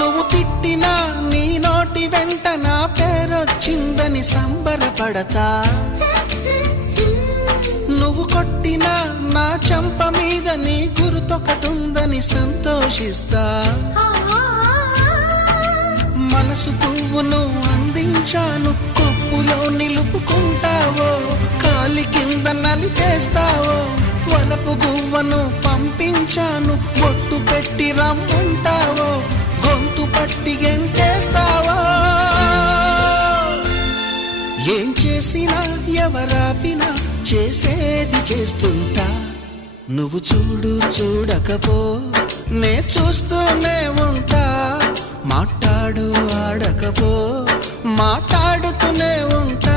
నువ్వు తిట్టినా నీ నోటి వెంట నా పేరొచ్చిందని సంబరపడతా, నువ్వు కొట్టినా నా చెంప మీద నీ గుర్తొకటుందని సంతోషిస్తా. మనసు పువ్వును అందించాను, కొప్పులో నిలుపుకుంటావో, కాలి కింద నలిపేస్తావో. వలపు గువ్వను పంపించాను, బొట్టు పెట్టి రమ్మంటావో, గొంతు పట్టి గెంటేస్తావో. ఏం చేసినా ఎవరాపినా చేసేది చేస్తుంటా. నువ్వు చూడు చూడకపో నే చూస్తూనే ఉంటా. మాట్లాడు ఆడకపో మాట్లాడుతూనే ఉంటా.